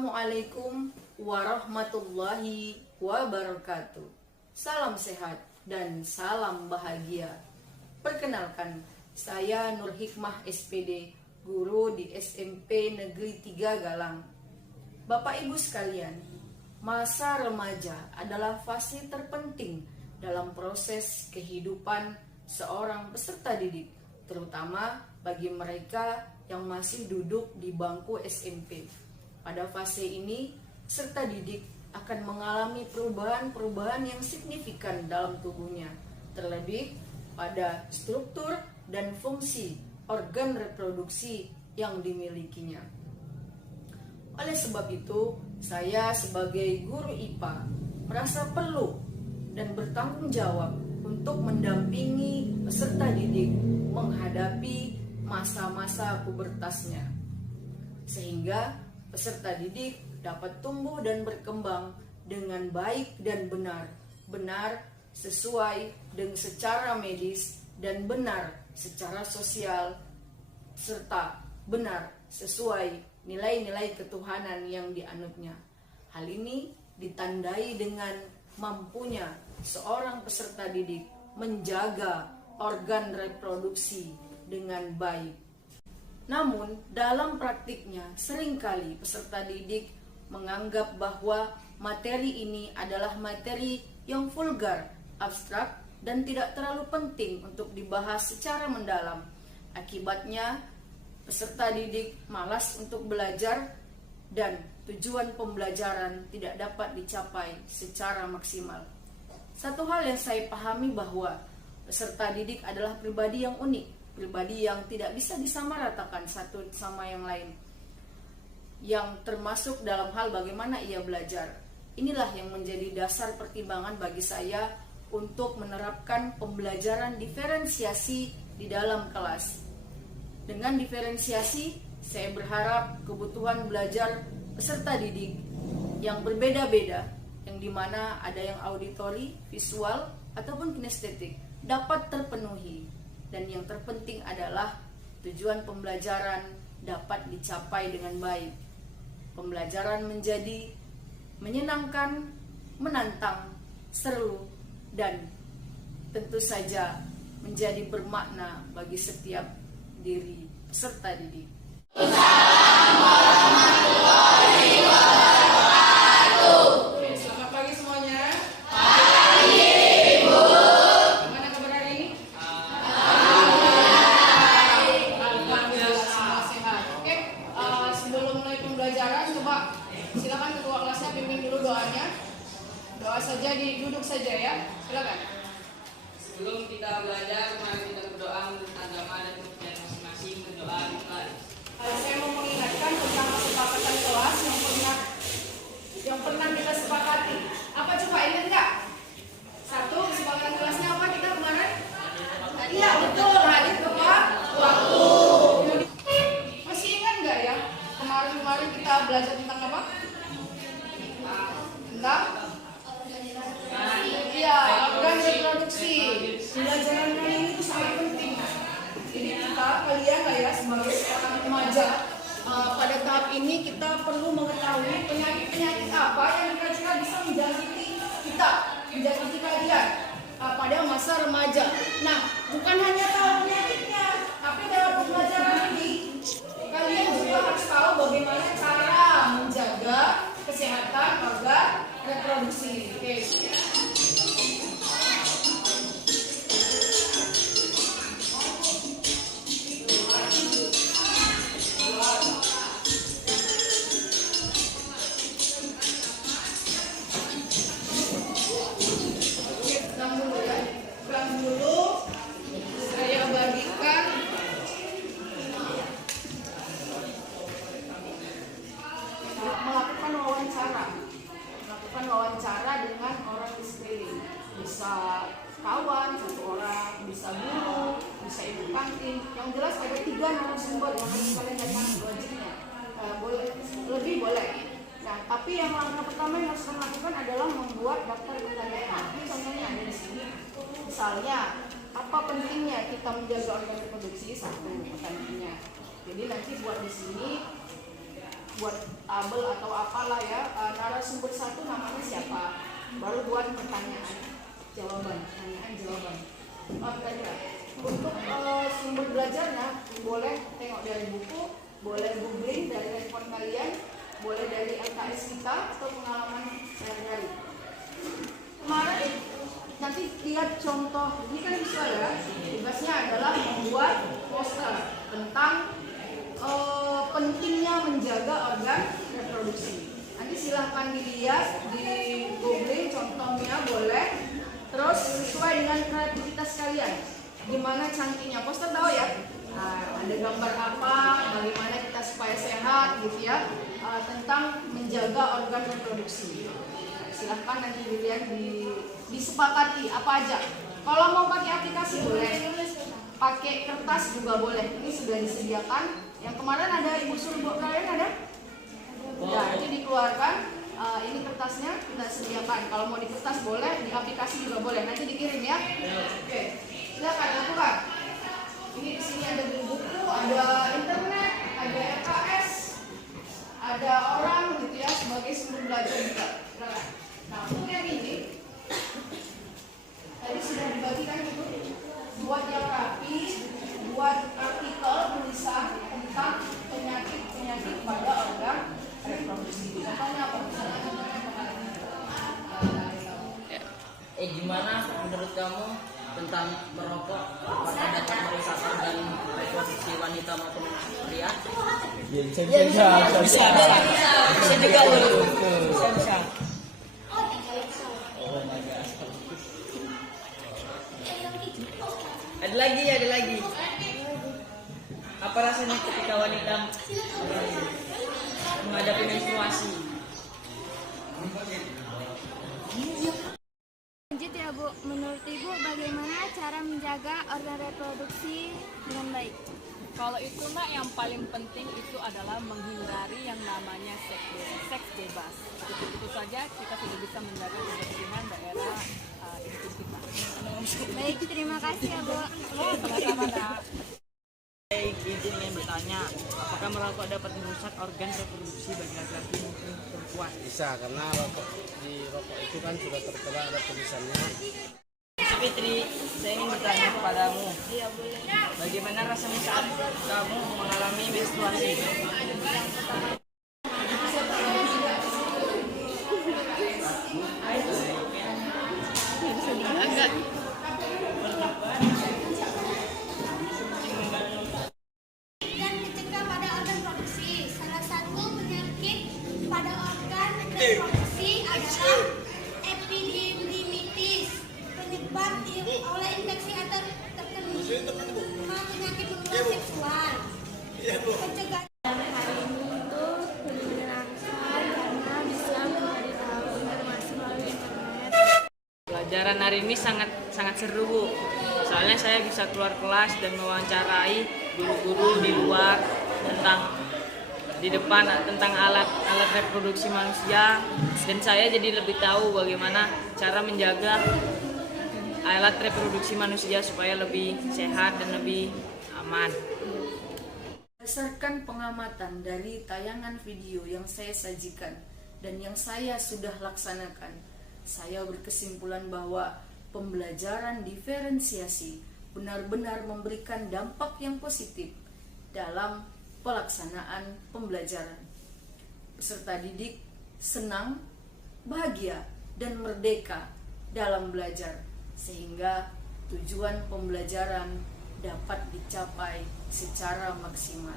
Assalamualaikum warahmatullahi wabarakatuh. Salam sehat dan salam bahagia. Perkenalkan, saya Nur Hikmah SPD, guru di SMP Negeri 3 Galang. Bapak Ibu sekalian, masa remaja adalah fase terpenting dalam proses kehidupan seorang peserta didik, terutama bagi mereka yang masih duduk di bangku SMP. Pada fase ini, peserta didik akan mengalami perubahan-perubahan yang signifikan dalam tubuhnya, terlebih pada struktur dan fungsi organ reproduksi yang dimilikinya. Oleh sebab itu, saya sebagai guru IPA merasa perlu dan bertanggung jawab untuk mendampingi peserta didik menghadapi masa-masa pubertasnya, sehingga peserta didik dapat tumbuh dan berkembang dengan baik dan benar sesuai dengan secara medis dan benar secara sosial, serta benar sesuai nilai-nilai ketuhanan yang dianutnya. Hal ini ditandai dengan mampunya seorang peserta didik menjaga organ reproduksi dengan baik. Namun, dalam praktiknya seringkali peserta didik menganggap bahwa materi ini adalah materi yang vulgar, abstrak, dan tidak terlalu penting untuk dibahas secara mendalam. Akibatnya, peserta didik malas untuk belajar dan tujuan pembelajaran tidak dapat dicapai secara maksimal. Satu hal yang saya pahami bahwa peserta didik adalah pribadi yang unik, pribadi yang tidak bisa disamaratakan satu sama yang lain, yang termasuk dalam hal bagaimana ia belajar. Inilah yang menjadi dasar pertimbangan bagi saya untuk menerapkan pembelajaran diferensiasi di dalam kelas. Dengan diferensiasi, saya berharap kebutuhan belajar peserta didik yang berbeda-beda, yang dimana ada yang auditori, visual, ataupun kinestetik, dapat terpenuhi. Dan yang terpenting adalah tujuan pembelajaran dapat dicapai dengan baik. Pembelajaran menjadi menyenangkan, menantang, seru, dan tentu saja menjadi bermakna bagi setiap diri peserta didik. Assalamualaikum warahmatullahi wabarakatuh. Selamat pagi semuanya. Pagi, Ibu. Gimana kabar hari ini? Alhamdulillah semua sehat. Oke, sebelum mulai pembelajaran, coba silakan ketua kelasnya pimpin dulu doanya. Doa saja, duduk saja ya. Silakan. Sebelum kita belajar, mari kita berdoa menurut agama dan kepercayaan masing-masing. Berdoa dimulai. Saya mau mengingatkan tentang kesepakatan kelas yang pernah kita sepakati. Apa coba ingat nggak? Satu, kesepakatan kelasnya apa kita kemarin? Iya betul, hadir tepat waktu. Masih ingat nggak ya? Kemarin kita belajar tentang apa? Tentang? Iya, organ reproduksi. Pembelajaran kali ini itu sangat penting. Jadi kalian lah ya sebagai seorang remaja, pada tahap ini kita perlu mengetahui penyakit-penyakit apa yang kira-kira bisa menjangkiti kalian pada masa remaja. Nah, bukan hanya tahu penyakitnya, tapi dalam pembelajaran ini kalian juga harus tahu bagaimana cara menjaga kesehatan organ reproduksi. Oke. Saya bagikan melakukan wawancara dengan orang di sekeliling. Bisa kawan, satu orang, bisa guru, bisa ibu kantin. Yang jelas ada 3 narasumber yang harus kalian datang wajibnya. Boleh lebih boleh. Nah, tapi yang langkah pertama yang harus kalian lakukan adalah membuat daftar pertanyaan. Ini contohnya ada di sini. Misalnya, apa pentingnya kita menjaga organ reproduksi? Satu pertanyaannya. Jadi nanti buat di sini buat tabel atau apalah ya, narasumber satu namanya siapa, baru buat pertanyaan jawaban, pertanyaan jawaban. Untuk sumber belajarnya boleh tengok dari buku, boleh googling dari handphone kalian, boleh dari LKS kita atau pengalaman sehari-hari. Kemarin nanti lihat contoh, ini kan bisa ya, tugasnya adalah membuat poster tentang pentingnya menjaga organ reproduksi. Nanti silahkan dilihat di googling contohnya boleh, terus sesuai dengan kreativitas kalian. Gimana cantiknya poster, tahu ya? Ada gambar apa, bagaimana kita supaya sehat gitu ya, tentang menjaga organ reproduksi. Silahkan nanti dilihat, disepakati apa aja. Kalau mau pakai aplikasi boleh, pakai kertas juga boleh. Ini sudah disediakan. Yang kemarin ada ibu suruh buat kalian ada? Ya, ini dikeluarkan. Ini kertasnya kita sediakan. Kalau mau di kertas boleh, di aplikasi juga boleh. Nanti dikirim ya. Oke, silakan lakukan. Ini di sini ada buku, ada internet, ada LKS, ada orang gitu ya sebagai sumber belajar juga. Silakan. Nah, untuk yang ini tadi sudah dibagikan gitu, buat yang rapi, buat artikel tulisan tentang penyakit pada organ reproduksi. Contohnya apa? Gimana menurut kamu tentang merokok? Apakah dapat merusak organ reproduksi wanita maupun pria? Bisa juga loh. Bisa. Ada lagi. Apa rasanya ketika wanita menghadapi menstruasi? Lanjut ya Bu, menurut Ibu bagaimana cara menjaga organ reproduksi dengan baik? Kalau itu nak, yang paling penting itu adalah menghindari yang namanya seks bebas. Itu saja kita sudah bisa menjaga kebersihan daerah intim kita. Baik, terima kasih ya Bu. Sama-sama nak. Izin yang bertanya, apakah merokok dapat merusak organ reproduksi bagi laki-laki maupun perempuan? Bisa, karena di rokok itu kan sudah tertera ada tulisannya. Fitri, saya ingin bertanya kepadamu. Bagaimana rasanya saat kamu mengalami menstruasi? Dan mencegah pada organ reproduksi. Salah satu penyakit pada organ reproduksi adalah epididymitis, penyebab oleh infeksi atau terkena penyakit menular seksual. Pencegahan hari ini itu menyenangkan karena bisa mencari tahu informasi melalui internet. Pelajaran hari ini sangat seru, Bu. Soalnya saya bisa keluar kelas dan mewawancarai guru-guru di luar di depan tentang alat reproduksi manusia, dan saya jadi lebih tahu bagaimana cara menjaga alat reproduksi manusia supaya lebih sehat dan lebih aman. Berdasarkan pengamatan dari tayangan video yang saya sajikan dan yang saya sudah laksanakan, saya berkesimpulan bahwa pembelajaran diferensiasi benar-benar memberikan dampak yang positif dalam pelaksanaan pembelajaran. Peserta didik senang, bahagia, dan merdeka dalam belajar, sehingga tujuan pembelajaran dapat dicapai secara maksimal.